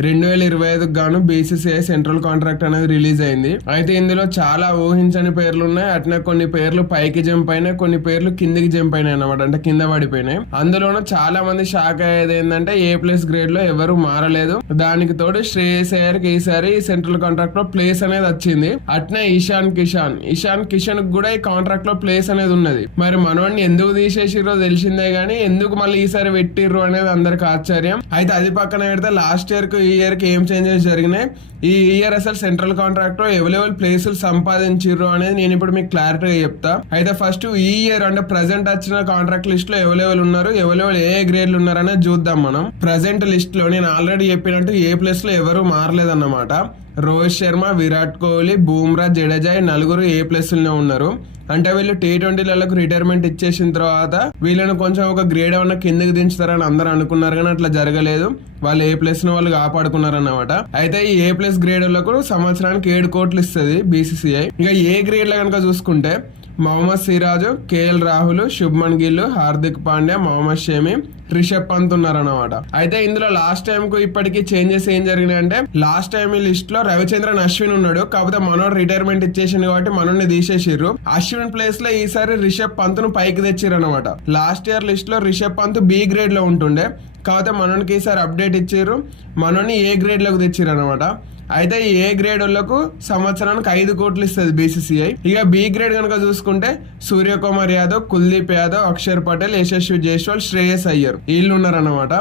రెండు వేల ఇరవై ఐదుకు గాను బీసీసీఐ సెంట్రల్ కాంట్రాక్ట్ అనేది రిలీజ్ అయింది. అయితే ఇందులో చాలా ఊహించని పేర్లు ఉన్నాయి. అట్నే కొన్ని పేర్లు పైకి జంప్ అయినాయి. కొన్ని పేర్లు కిందికి జంప్ అయినాయి అన్నమాట. అంటే కింద పడిపోయినాయి. అందులోనూ చాలా మంది షాక్ అయ్యేది ఏంటంటే ఏ ప్లస్ గ్రేడ్లో ఎవరు మారలేదు. దానికి తోడు శ్రేయస్ అయ్యర్ ఈసారి సెంట్రల్ కాంట్రాక్ట్లో ప్లేస్ అనేది వచ్చింది. అట్నే ఇషాన్ కిషాన్. ఇషాన్ కిషన్ కూడా ఈ కాంట్రాక్ట్లో ప్లేస్ అనేది ఉన్నది. మరి మనవాడిని ఎందుకు తీసేసిర్రో తెలిసిందే గానీ ఎందుకు మళ్ళీ ఈసారి పెట్టిర్రు అనేది అందరికి ఆశ్చర్యం. అయితే అది పక్కన పెడితే లాస్ట్ ఇయర్కి ఈ ఇయర్కి ఏం చేంజెస్ జరిగినాయి? ఈ ఇయర్ అసలు సెంట్రల్ కాంట్రాక్ట్ అవైలబుల్ ప్లేసులు సంపాదించిర్రు అనేది నేను ఇప్పుడు మీకు క్లారిటీగా చెప్తా. అయితే ఫస్ట్ ఈ ఇయర్ అంటే ప్రజెంట్ వచ్చిన కాంట్రాక్ట్ లిస్ట్లో అవైలబుల్ ఉన్నారు అవైలబుల్ ఏ గ్రేడ్లు ఉన్నారు అనేది చూద్దాం మనం. ప్రజెంట్ లిస్ట్లో నేను ఆల్రెడీ చెప్పినట్టు ఏ ప్లేస్లో ఎవరు మారలేదన్నమాట. రోహిత్ శర్మ విరాట్ కోహ్లీ బూమ్రా జడేజా నలుగురు ఏ ప్లస్లోనే ఉన్నారు. అంటే వీళ్ళు టీ ట్వంటీలకు రిటైర్మెంట్ ఇచ్చేసిన తర్వాత వీళ్ళని కొంచెం ఒక గ్రేడ్ ఏమన్నా కిందకి దించుతారని అందరూ అనుకున్నారు కానీ అట్లా జరగలేదు. వాళ్ళు ఏ ప్లేస్ను వాళ్ళు కాపాడుకున్నారు అన్నమాట అయితే ఈ ఏ ప్లస్ గ్రేడ్ వాళ్ళకు సంవత్సరానికి ఏడు కోట్లు ఇస్తుంది బీసీసీఐ. ఇంకా ఏ గ్రేడ్లో కనుక చూసుకుంటే మొహమ్మద్ సిరాజు కేఎల్ రాహుల్ శుభ్మన్ గిల్ హార్దిక్ పాండ్యా మొహమ్మద్ షమి రిషబ్ పంత్ ఉన్నారన్నమాట. అయితే ఇందులో లాస్ట్ టైం కు ఇప్పటికీ చేంజెస్ ఏం జరిగినాయి అంటే లాస్ట్ టైం ఈ లిస్ట్లో రవిచంద్రన్ అశ్విన్ ఉన్నాడు. కాకపోతే మనోడు రిటైర్మెంట్ ఇచ్చేసింది కాబట్టి మనోడిని తీసేసిర్రు. అశ్విన్ ప్లేస్లో ఈసారి రిషబ్ పంత్ను పైకి తెచ్చిర్రు అనమాట లాస్ట్ ఇయర్ లిస్ట్లో రిషబ్ పంత్ బి గ్రేడ్లో ఉంటుండే. కాకపోతే మనోనికి ఈసారి అప్డేట్ ఇచ్చారు మనోని ఏ గ్రేడ్లోకి తెచ్చిర్రు అనమాట అయితే ఏ గ్రేడ్ వాళ్ళకు సంవత్సరానికి ఐదు కోట్లు ఇస్తుంది బీసీసీఐ ఇక బి గ్రేడ్ కనుక చూసుకుంటే సూర్యకుమార్ యాదవ్ కుల్దీప్ యాదవ్ అక్షర్ పటేల్ యశస్వి జైస్వాల్ శ్రేయస్ అయ్యర్. వీళ్ళు ఉన్నారన్నమాట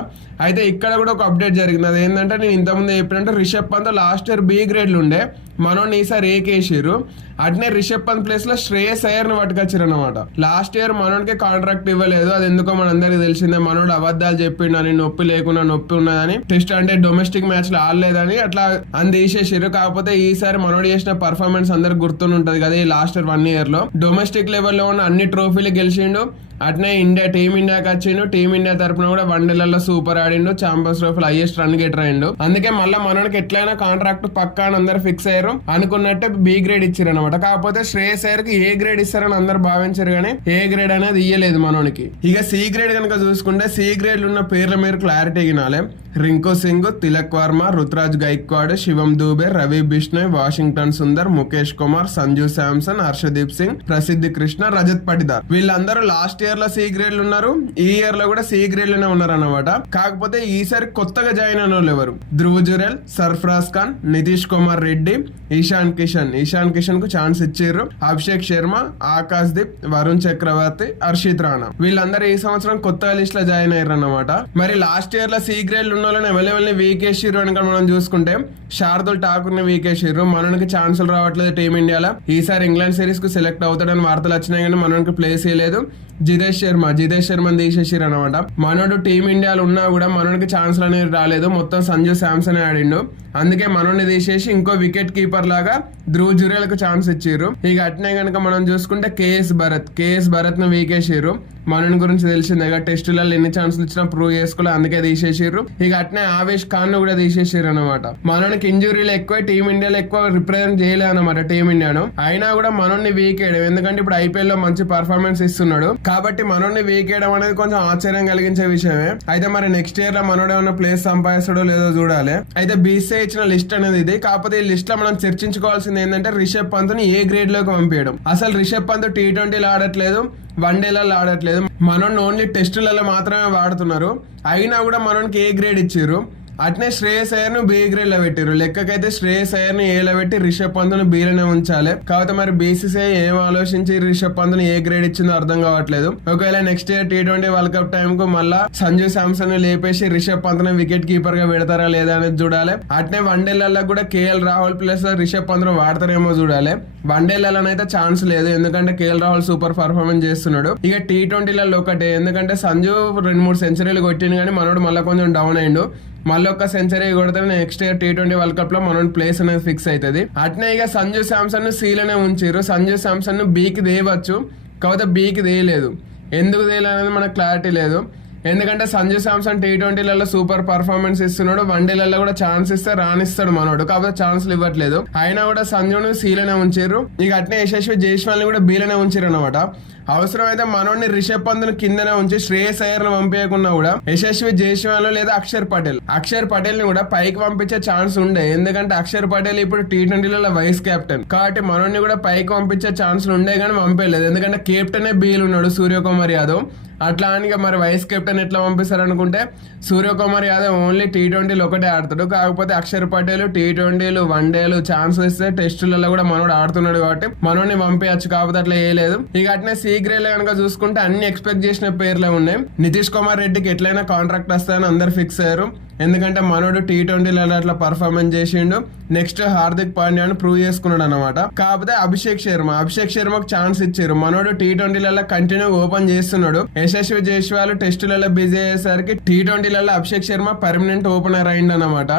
అయితే ఇక్కడ కూడా ఒక అప్డేట్ జరిగింది. అది ఏంటంటే నేను ఇంతకుముందు చెప్పినట్టు Rishabh Pant last year B గ్రేడ్లు ఉండే. మనోని ఈసారి ఏకేసిర్రు అట్నే రిషబ్ పంత్ ప్లేస్లో శ్రేయస్ అయ్యర్ని పట్టుకొచ్చారు అనమాట లాస్ట్ ఇయర్ మనోడికి కాంట్రాక్ట్ ఇవ్వలేదు. అది ఎందుకో మనందరికి తెలిసిందే. మనోడు అబద్ధాలు చెప్పిండు అని నొప్పి లేకుండా నొప్పి ఉన్నదని టెస్ట్ అంటే డొమెస్టిక్ మ్యాచ్లో ఆడలేదని అట్లా అని తీసేసారు కాకపోతే ఈసారి మనోడు చేసిన పర్ఫార్మెన్స్ అందరికి గుర్తుండి కదా ఈ లాస్ట్ ఇయర్ వన్ ఇయర్లో డొమెస్టిక్ లెవెల్లో ఉన్న అన్ని ట్రోఫీలు గెలిచిండు. అట్నే ఇండియా టీమిండియాకి వచ్చిండు టీమిండియా తరపున కూడా వన్డేలలో super ఆడిండు champions trophy highest run getter అయిండు అందుకే మళ్ళీ మనోడికి ఎట్లయినా కాంట్రాక్ట్ పక్కా అని అందరు ఫిక్స్ అయ్యారు అనుకున్నట్టే బి గ్రేడ్ ఇచ్చారు అనమాట కాకపోతే శ్రేయస్ అయ్యర్కి ఏ గ్రేడ్ ఇస్తారని అందరు భావించారు కానీ ఏ గ్రేడ్ అనేది ఇయ్యలేదు మనోనికి ఇక సి గ్రేడ్ కనుక చూసుకుంటే సి గ్రేడ్ ఉన్న పేర్ల మీరు క్లారిటీ వినాలి రింకు సింగ్ తిలక్ వర్మ రుతురాజ్ గైక్వాడ్ శివం దూబే రవి బిష్ణోయ్ వాషింగ్టన్ సుందర్ ముఖేష్ కుమార్ సంజు శాంసన్ హర్షదీప్ సింగ్ ప్రసిద్ధి కృష్ణ రజత్ పటిదార్ వీళ్ళందరూ లాస్ట్ ఇయర్లో సి గ్రేడ్లు ఉన్నారు. ఈ ఇయర్లో కూడా సి గ్రేడ్లోనే ఉన్నారు అనమాట కాకపోతే ఈసారి కొత్తగా జాయిన్ అయిన వాళ్ళు ఎవరు? ధ్రువ్ జురెల్ సర్ఫరాజ్ ఖాన్ నితీష్ కుమార్ రెడ్డి ఈశాన్ కిషన్. ఈశాన్ కిషన్కు ఛాన్స్ ఇచ్చారు అభిషేక్ శర్మ ఆకాశ్ దీప్ వరుణ్ చక్రవర్తి హర్షిత్ రాణా. వీళ్ళందరూ ఈ సంవత్సరం కొత్త లిస్ట్లో జాయిన్ అయ్యారు అనమాట మరి లాస్ట్ ఇయర్లో సి గ్రేడ్లు ఉన్న వాళ్ళని ఎవరెవరిని వీకేసిర్రు అని మనం చూసుకుంటే శారదుల్ ఠాకూర్ని వీకేసిర్రు. మనకి ఛాన్సులు రావట్లేదు టీమిండియాలో ఈసారి ఇంగ్లాండ్ సిరీస్కు సెలెక్ట్ అవుతాడని వార్తలు వచ్చినాయి కానీ మనకి ప్లేస్ చేయలేదు జితేష్ శర్మ జితేష్ శర్మని తీసేసారు అనమాట మనోడు టీమిండియాలో ఉన్నా కూడా మనోడికి ఛాన్స్లు అనేది రాలేదు. మొత్తం సంజు శాంసన్ ఆడిండు. అందుకే మనోడిని తీసేసి ఇంకో వికెట్ కీపర్ లాగా ధ్రువ్ జురేలకు ఛాన్స్ ఇచ్చారు ఇక అట్నే కనుక మనం చూసుకుంటే కేఎస్ భరత్ కేఎస్ భరత్ను వీకేసారు మనోని గురించి తెలిసిందే టెస్టులలో ఎన్ని ఛాన్సులు ఇచ్చినా ప్రూవ్ చేసుకోలే అందుకే తీసేసారు ఇక అట్నే ఆవేష్ ఖాన్ను కూడా తీసేసారు అనమాట మనోనికి ఇంజురీలు ఎక్కువ టీమిండియాలో ఎక్కువ రిప్రజెంట్ చేయలేదు అనమాట టీమిండియాను అయినా కూడా మనోని వీక్ వేయడం ఎందుకంటే ఇప్పుడు ఐపీఎల్లో మంచి పర్ఫార్మెన్స్ ఇస్తున్నాడు. కాబట్టి మనోడిని వేకేయడం అనేది కొంచెం ఆశ్చర్యం కలిగించే విషయమే. అయితే మరి నెక్స్ట్ ఇయర్లో మనోడు ఏమైనా ప్లేస్ సంపాదిస్తాడో లేదో చూడాలి. అయితే బీసీఐ ఇచ్చిన లిస్ట్ అనేది ఇది. కాకపోతే ఈ లిస్ట్లో మనం చర్చించుకోవాల్సింది ఏంటంటే రిషబ్ పంత్ని ఏ గ్రేడ్లోకి పంపించడం. అసలు రిషబ్ పంత్ టీ ట్వంటీలో ఆడట్లేదు వన్ డేలలో ఆడట్లేదు. మనోడిని ఓన్లీ టెస్టులలో మాత్రమే వాడుతున్నారు. అయినా కూడా మనోనికి ఏ గ్రేడ్ ఇచ్చారు అట్నే శ్రేయస్ అయ్యర్ను బి గ్రేడ్లో పెట్టారు లెక్కకైతే శ్రేయస్ అయ్యర్ను ఏలో పెట్టి రిషబ్ పంత్ను బీలోనే ఉంచాలి. కాకపోతే మరి బీసీసీఐ ఏం ఆలోచించి రిషబ్ పంత్ను ఏ గ్రేడ్ ఇచ్చిందో అర్థం కావట్లేదు. ఒకవేళ next year T twenty World Cup time కు మళ్ళా సంజు శాంసన్ లేపేసి రిషబ్ పంత్ను వికెట్ కీపర్గా పెడతారా లేదా అనేది చూడాలి. అట్నే వన్ డేలలో కూడా కేఎల్ రాహుల్ ప్లస్ రిషబ్ పంత్ను వాడతారేమో చూడాలి. వన్ డేలలోనైతే ఛాన్స్ లేదు. ఎందుకంటే కేఎల్ రాహుల్ సూపర్ పర్ఫార్మెన్స్ చేస్తున్నాడు. ఇక టీ ట్వంటీలలో ఒకటే. ఎందుకంటే సంజు రెండు మూడు సెంచరీలు కొట్టిండు కానీ మనోడు మళ్ళీ కొంచెం డౌన్ అయిండు మళ్ళీ ఒక సెంచరీ కొడితే next year T twenty world కప్లో మనం ప్లేస్ అనేది ఫిక్స్ అవుతుంది అట్నే ఇక సంజు శాంసన్ను సీలోనే ఉంచారు సంజు శాంసన్ను బీకి దేయవచ్చు కాకపోతే బీకి దేయలేదు ఎందుకు దేయలేదు అనేది మనకు క్లారిటీ లేదు. ఎందుకంటే సంజు శాంసన్ టీ ట్వంటీలలో సూపర్ పర్ఫార్మెన్స్ ఇస్తున్నాడు. వన్డేలలో కూడా ఛాన్స్ ఇస్తే రాణిస్తాడు మనోడు. కాకపోతే ఛాన్స్లు ఇవ్వట్లేదు. అయినా కూడా సంజును సీలోనే ఉంచారు ఇక అట్నే యశస్వి జైస్వాల్ని కూడా బీలోనే ఉంచారు అనమాట అవసరమైతే మనోడిని రిషబ్ పంత్ను కిందనే ఉంచి శ్రేయస్ అయ్యర్ను పంపించకుండా కూడా యశస్వి జైస్వాల్ లేదా అక్షర్ పటేల్. అక్షర్ పటేల్ని కూడా పైకి పంపించే ఛాన్స్ ఉండే. ఎందుకంటే అక్షర్ పటేల్ ఇప్పుడు టీ ట్వంటీలలో వైస్ కెప్టెన్ కాబట్టి మనోడిని కూడా పైకి పంపించే ఛాన్సులు ఉండే కానీ పంపేయలేదు. ఎందుకంటే కెప్టెనే బీల్ ఉన్నాడు సూర్యకుమార్ యాదవ్. అట్లా అని మరి వైస్ కెప్టెన్ ఎట్లా పంపిస్తారు అనుకుంటే సూర్యకుమార్ యాదవ్ ఓన్లీ టీ ట్వంటీలు ఒకటే ఆడతాడు. కాకపోతే అక్షర్ పటేల్ టీ ట్వంటీలు వన్ డేలు ఛాన్స్ ఇస్తే టెస్టులలో కూడా మనోడు ఆడుతున్నాడు కాబట్టి మనోడిని పంపించచ్చు కాకపోతే అట్లా వేయలేదు ఇక అట్నే సీగ్రేల్ కనుక చూసుకుంటే అన్ని ఎక్స్పెక్ట్ చేసిన పేర్లే ఉన్నాయి. నితీష్ కుమార్ రెడ్డికి ఎట్లయినా కాంట్రాక్ట్ వస్తాయని అందరు ఫిక్స్ అయ్యారు. ఎందుకంటే మనోడు టీ ట్వంటీలో అట్లా పర్ఫార్మెన్స్ చేసిండు. నెక్స్ట్ హార్దిక్ పాండ్యాను ప్రూవ్ చేసుకున్నాడు అనమాట కాకపోతే అభిషేక్ శర్మ అభిషేక్ శర్మకు ఛాన్స్ ఇచ్చారు. మనోడు టీ ట్వంటీలలో కంటిన్యూ ఓపెన్ చేస్తున్నాడు. యశస్వి జైస్వాల్ టెస్టులలో బిజీ అయ్యేసరికి టీ ట్వంటీలలో అభిషేక్ శర్మ పర్మనెంట్ ఓపెనర్ అయిండు అనమాట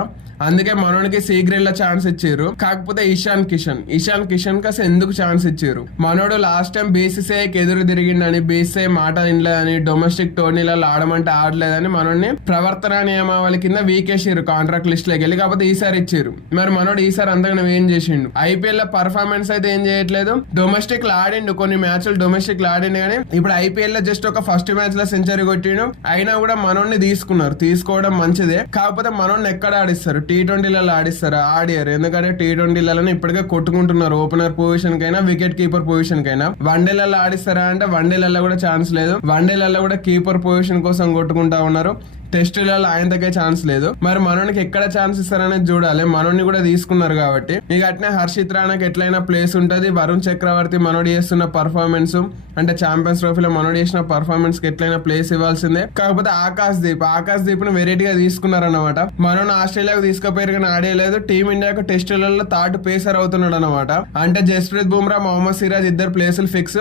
అందుకే మనోడికి సీగ్రెల్ ఛాన్స్ ఇచ్చారు. కాకపోతే ఇషాన్ కిషన్. ఇషాన్ కిషన్ కస ఎందుకు ఛాన్స్ ఇచ్చారు? మనోడు లాస్ట్ టైం బీసీసీఐకి ఎదురు తిరిగిండని బీసీఐ మాట వినలేదని డొమెస్టిక్ టోర్నీలలో ఆడమంటే ఆడలేదని మనోడిని ప్రవర్తన నియమావళి కింద వీకేసారు కాంట్రాక్ట్ లిస్ట్లోకి వెళ్ళి. కాకపోతే ఈసారి ఇచ్చారు. మరి మనోడు ఈసారి అంతగా ఏం చేసిండు? ఐపీఎల్లో పర్ఫార్మెన్స్ అయితే ఏం చేయట్లేదు. డొమెస్టిక్లో ఆడిండు కొన్ని మ్యాచ్లు డొమెస్టిక్లో ఆడిండు కానీ ఇప్పుడు ఐపీఎల్లో జస్ట్ ఒక ఫస్ట్ మ్యాచ్లో సెంచరీ కొట్టిండు. అయినా కూడా మనోడిని తీసుకున్నారు. తీసుకోవడం మంచిదే. కాకపోతే మనోడిని ఎక్కడ ఆడిస్తారు? టీ ట్వంటీలలో ఆడిస్తారా? ఆడియారు ఎందుకంటే టీ ట్వంటీలలో ఇప్పటికే కొట్టుకుంటున్నారు. ఓపెనర్ పొజిషన్ కైనా వికెట్ కీపర్ పొజిషన్ కైనా వన్డేలలో ఆడిస్తారా అంటే వన్డేలలో కూడా ఛాన్స్ లేదు. వన్డేలలో కూడా కీపర్ పొజిషన్ కోసం కొట్టుకుంటా ఉన్నారు. టెస్టులలో ఆయన దగ్గర ఛాన్స్ లేదు. మరి మనోనికి ఎక్కడ ఛాన్స్ ఇస్తారనేది చూడాలి. మనోని కూడా తీసుకున్నారు కాబట్టి. ఇక అట్నే హర్షిత్ రాణాకి ఎట్లయినా ప్లేస్ ఉంటుంది. వరుణ్ చక్రవర్తి మనోడు చేస్తున్న పర్ఫార్మెన్స్ అంటే ఛాంపియన్స్ ట్రోఫీలో మనోడు చేసిన పర్ఫార్మెన్స్కి ఎట్లయినా ప్లేస్ ఇవ్వాల్సిందే. కాకపోతే ఆకాశ్ దీప్ ఆకాశ్ దీప్ను వెరైటీగా తీసుకున్నారన్నమాట. మనోని ఆస్ట్రేలియాకు తీసుకుపోయారు కానీ ఆడేయలేదు టీమిండియాకు టెస్టులలో థర్డ్ పేసర్ అవుతున్నాడు అనమాట అంటే జస్ప్రీత్ బుమ్రా మొహమ్మద్ సిరాజ్ ఇద్దరు ప్లేసులు ఫిక్స్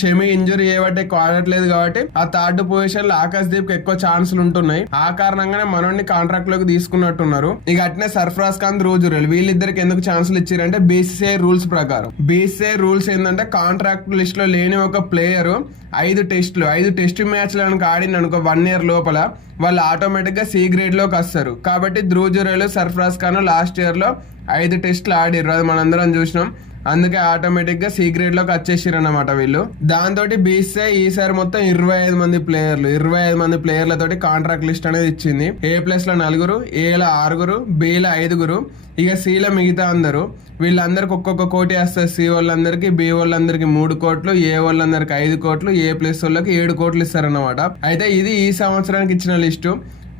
షమి ఇంజురీ చేయబట్టే ఆడట్లేదు కాబట్టి ఆ థర్డ్ పొజిషన్లో ఆకాశ్ దీప్కి ఎక్కువ ఛాన్సులు ఉంటున్నాయి. ఆ కారణంగానే మనోడిని కాంట్రాక్ట్లోకి తీసుకున్నట్టున్నారు. ఇక అట్నే సర్ఫరాజ్ ఖాన్ రోజురల్ వీళ్ళిద్దరికి ఎందుకు ఛాన్సులు ఇచ్చారంటే బీసీఐ రూల్స్ ప్రకారం. బీసీఐ రూల్స్ ఏంటంటే కాంట్రాక్ట్ లిస్ట్లో లేని ఒక ప్లేయర్ ఐదు టెస్టులు ఐదు టెస్ట్ మ్యాచ్లు కనుక ఆడింది అనుకో వన్ ఇయర్ లోపల వాళ్ళు ఆటోమేటిక్గా సి గ్రేడ్లోకి వస్తారు. కాబట్టి ధ్రువ్ జురేలు సర్ఫరాజ్ ఖాన్ లాస్ట్ ఇయర్లో ఐదు టెస్టులు ఆడిర్రు. అది మనందరం చూసినాం. అందుకే ఆటోమేటిక్గా సి గ్రేడ్లోకి వచ్చేసారు అనమాట వీళ్ళు దాంతో బీసీఐ ఈసారి మొత్తం ఇరవై ఐదు మంది ప్లేయర్లు ఇరవై ఐదు మంది ప్లేయర్లతోటి కాంట్రాక్ట్ లిస్ట్ అనేది ఇచ్చింది. ఏ ప్లస్లో నలుగురు ఏల ఆరుగురు బిల ఐదుగురు ఇక సిల మిగతా అందరూ. వీళ్ళందరికి ఒక్కొక్క కోటి వేస్తారు సి వాళ్ళందరికి బి వాళ్ళందరికి మూడు కోట్లు ఏ వాళ్ళందరికి ఐదు కోట్లు ఏ ప్లస్ వాళ్ళకి ఏడు కోట్లు ఇస్తారన్నమాట. అయితే ఇది ఈ సంవత్సరానికి ఇచ్చిన లిస్టు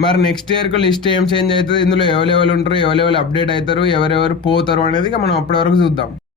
మరి నెక్స్ట్ ఇయర్కు లిస్ట్ ఏం చేంజ్ అవుతుంది? ఇందులో ఎవరెవరు ఉంటారు? ఎవరెవరు అప్డేట్ అవుతారు? ఎవరెవరు పోతారు? అనేది మనం అప్పటి వరకు చూద్దాం.